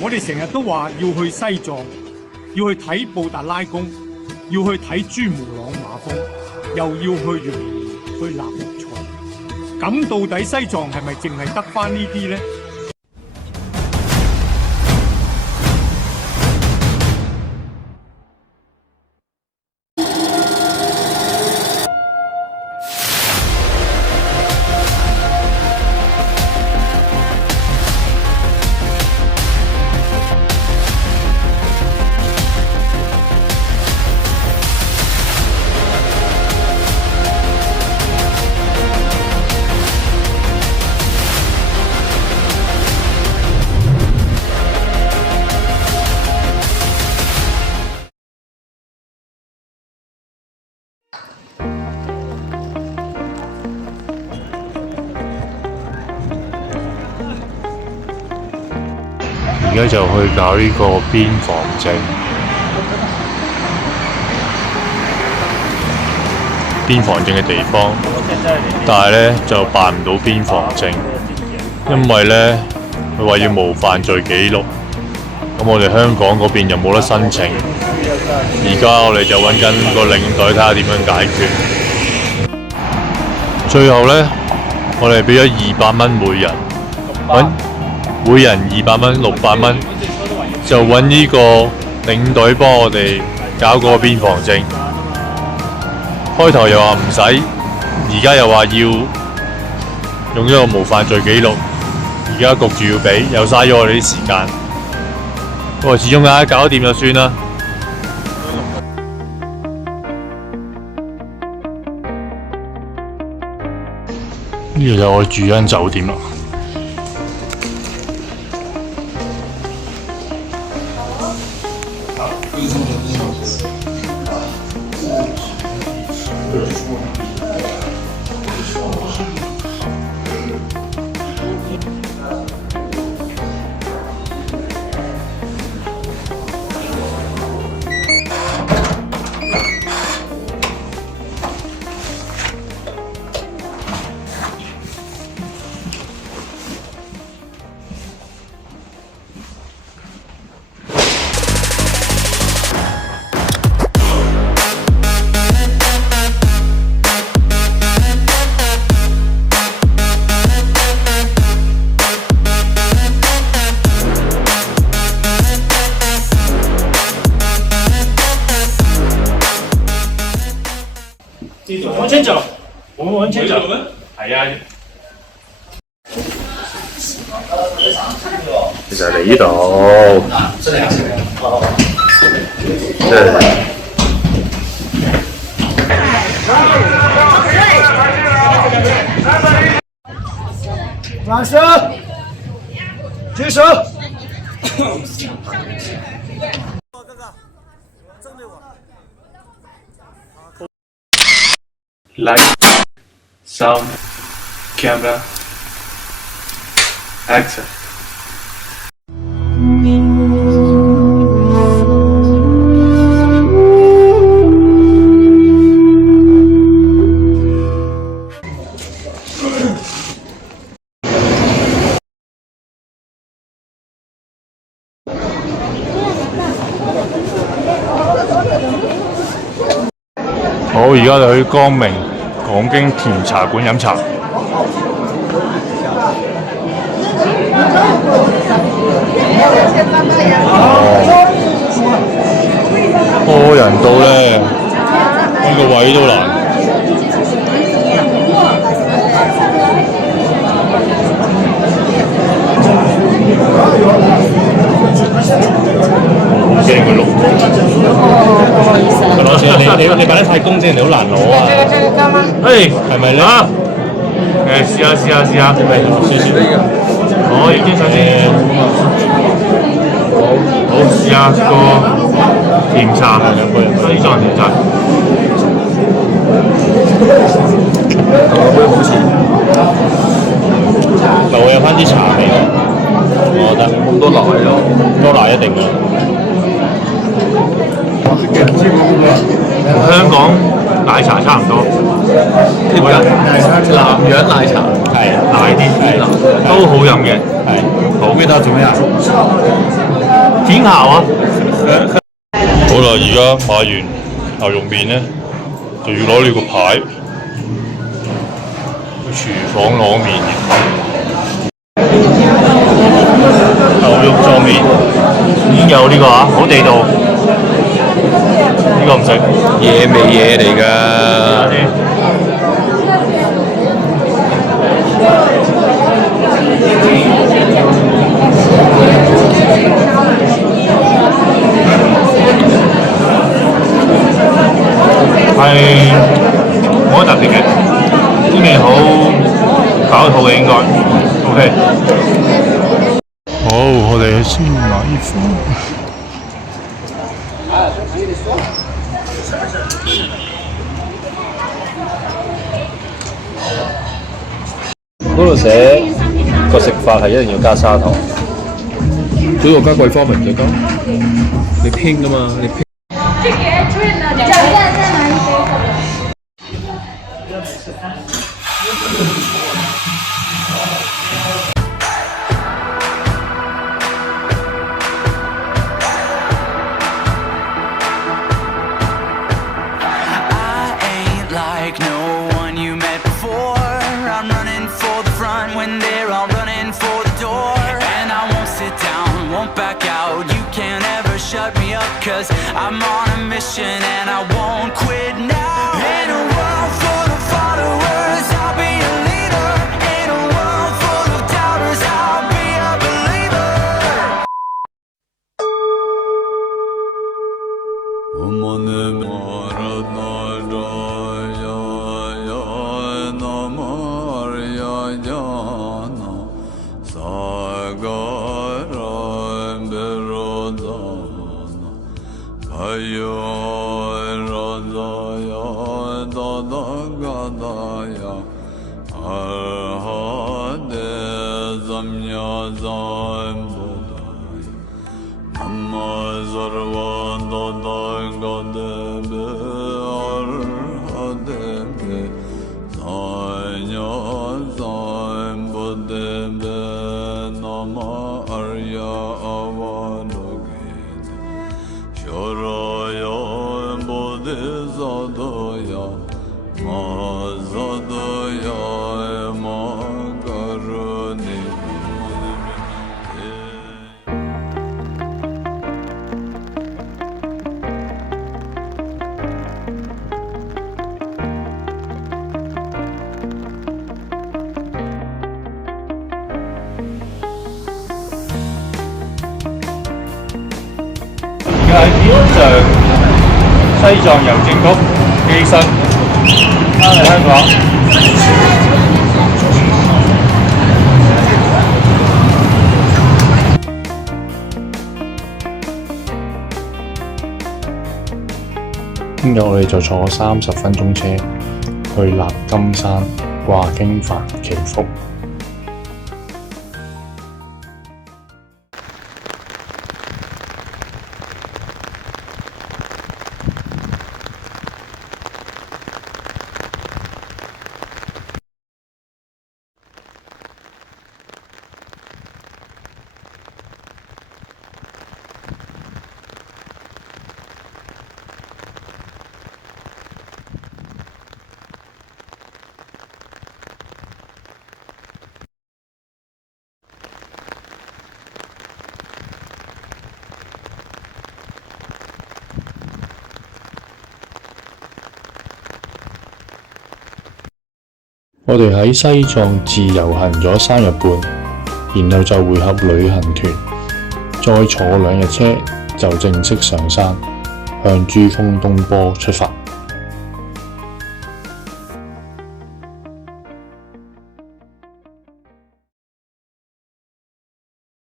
我哋成日都話要去西藏，要去睇布達拉宮，要去睇珠穆朗瑪峰，又要去羊年去納木錯。咁到底西藏係咪淨係得返呢啲呢？而家就去搞呢個邊防證，邊防證嘅地方，但係咧就辦唔到邊防證，因為咧佢話要無犯罪記錄，咁我哋香港嗰邊又冇得申請，而家我哋就揾緊個領隊睇下點樣解決。最後咧，我哋俾咗200蚊每人，每人200蚊，600蚊，就揾呢個領隊幫我哋搞嗰個邊防證。開頭又話唔使，而家又話要用呢個無犯罪記錄，而家焗住要俾，又嘥咗我哋啲時間。不過始終大家搞掂就算啦。呢度就我住緊酒店啦。往前走，我们往前走。係啊。其實嚟呢度，转身，举手。Light, sound, camera, action. 好，而家就去光明講經甜茶館飲茶。多人到咧，揾個位都難。好驚佢錄。攞錢啊！你擺得太公正，你好難攞啊！誒，係咪咧？試下，係咪少少？我要經常先。好，試下個甜茶，西藏甜茶。會好似，咪會有翻啲茶味，我覺得。咁多奶咯，多奶一定嘅。同香港奶茶差唔多，南洋奶茶係奶啲，都好飲嘅，係好味道怎么样？挺好啊。好啦，而家買完牛肉麵呢，就要攞呢個牌去廚房攞麵嘅。牛肉撞麵已經有呢個啊，好地道。呢個唔食，野味嘢嚟㗎。係冇乜特別嘅，啲味好飽肚嘅應該。OK。好，我哋先買飯。嗰度寫個食法係一定要加砂糖。嗰度加桂花明就得，你拼㗎嘛，你拼。Like no one you met before. I'm running for the front when they're all running for the door. And I won't sit down, won't back out. You can't ever shut me up, 'cause I'm on a mission and I won't quit now. In a world full of followers, I'll be a leader. In a world full of doubters, I'll be a believer.係表上西藏郵政局機身翻嚟香港。聽日我哋就坐30分鐘車去納金山掛經幡祈福。我哋喺西藏自由行咗3日半，然後就會合旅行團，再坐2日車就正式上山，向珠峰東坡出發。